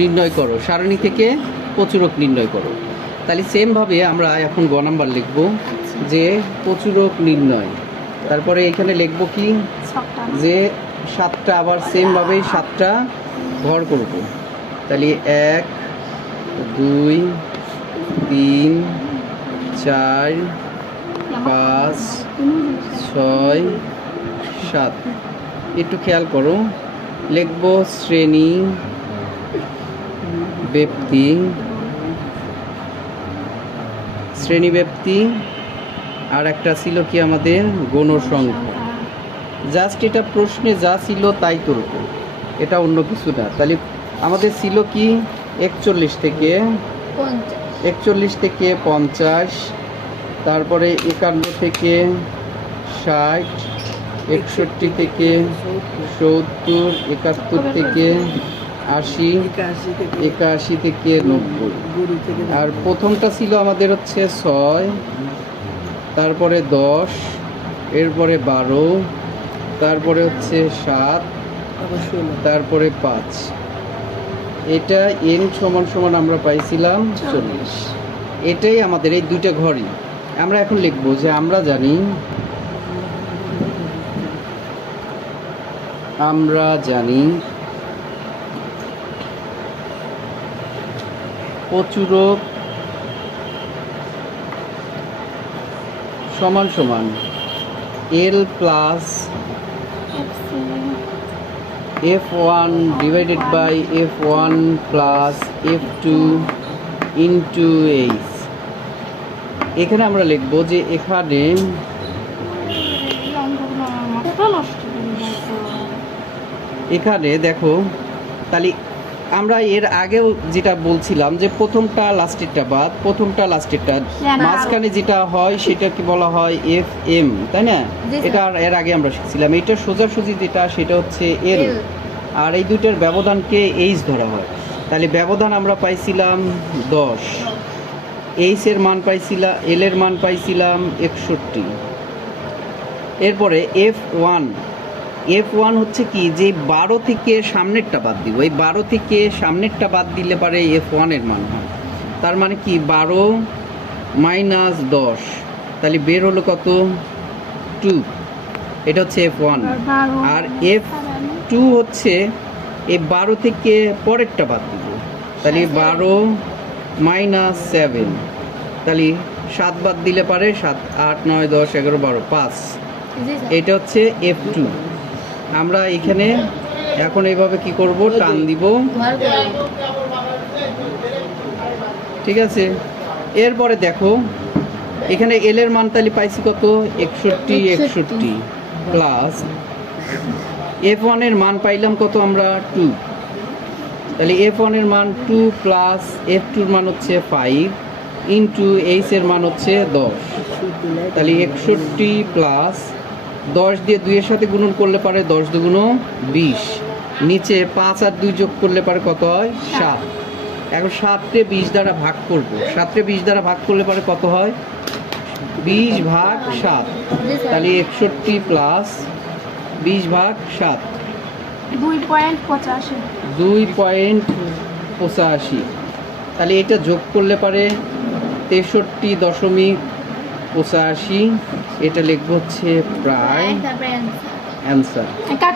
নির্ণয় করো। সারণী থেকে প্রচুরক নির্ণয় করো। তাহলে সেমভাবে আমরা এখন গ নাম্বার লিখব যে প্রচুরক নির্ণয়। তারপরে এখানে লিখব কি? যে সাতটা আবার সেমভাবেই সাতটা ঘর করব। তাহলে এক দুই তিন চার পাঁচ ছয় সাত। একটু খেয়াল করো। লিখব শ্রেণি ব্যক্তি, শ্রেণি ব্যক্তি, আর একটা ছিল কি আমাদের গণসংখ্যা জাস্ট এটা প্রশ্নে যা ছিল তাই তুলব এটা অন্য কিছু না। তাহলে আমাদের ছিল কি? একচল্লিশ থেকে একচল্লিশ থেকে পঞ্চাশ, তারপরে একান্ন থেকে ষাট, একষট্টি থেকে সত্তর, একাত্তর থেকে আশি একাশি থেকে নব্বই। আর প্রথমটা ছিল আমাদের হচ্ছে ছয় তারপরে দশ এরপরে বারো তারপরে হচ্ছে সাত তারপরে পাঁচ। এটা এন সমান সমান আমরা পাইছিলাম চল্লিশ। এটাই আমাদের এই দুইটা ঘরই। আমরা এখন লিখব যে আমরা জানি আমরা জানি প্রচুরক সমান সমান। L plus F one divided by F one plus F two into H এখানে আমরা লিখব যে এখানে এখানে দেখো, তাহলে আমরা এর আগেও যেটা বলছিলাম যে প্রথমটা লাস্টেরটা বাদ প্রথমটা লাস্টেরটা মাঝখানে যেটা হয় সেটা কি বলা হয় এফ এম তাই না। এটা এর আগে আমরা শিখছিলাম। এটা সোজাসুজি যেটা সেটা হচ্ছে এল আর এই দুইটার ব্যবধানকে এইচ ধরা হয়। তাহলে ব্যবধান আমরা পাইছিলাম দশ। এইচ এর মান পাইছিলাম এল এর মান পাইছিলাম একষট্টি। এরপরে এফ ওয়ান এফ ওয়ান হচ্ছে কি যে বারো থেকে সামনেরটা বাদ দিব। এই বারো থেকে সামনেরটা বাদ দিলে পারে এফ ওয়ানের মান হয়। তার মানে কি বারো মাইনাস দশ তাহলে বের হলো কত? টু এটা হচ্ছে এফ ওয়ান আর এফ টু হচ্ছে এই বারো থেকে পরেরটা বাদ দিব। তাহলে বারো মাইনাস সেভেন তাহলে সাত বাদ দিলে পারে সাত আট নয় দশ এগারো বারো পাঁচ। এটা হচ্ছে এফ টু আমরা এখানে এখন এইভাবে কি করব? টান দিব। ঠিক আছে? এরপরে দেখো, এখানে এল এর মান তাহলে পাইছি কত? একষট্টি একষট্টি প্লাস এফ ওয়ানের মান পাইলাম কত আমরা? টু তাহলে এফ ওয়ানের মান টু প্লাস এফ টুর মান হচ্ছে ফাইভ ইন্টু এইচ এর মান হচ্ছে দশ। তাহলে একষট্টি প্লাস দশ দিয়ে দুইয়ের সাথে গুণন করলে পারে দশ দুগুণ বিশ। নিচে পাঁচ আর দুই যোগ করলে পারে কত হয়? সাত। এখন সাতটে বিশ দ্বারা ভাগ করব। সাতটে বিশ দ্বারা ভাগ করলে পারে কত হয়? বিশ ভাগ সাত। তাহলে একষট্টি প্লাস বিশ ভাগ সাত। দুই পয়েন্ট পঁচাশি। দুই পয়েন্ট পঁচাশি। তাহলে এটা যোগ করলে পারে তেষট্টি দশমিক পঁচাশি এটা লিখব হচ্ছে প্রায় অ্যান্সার কাট।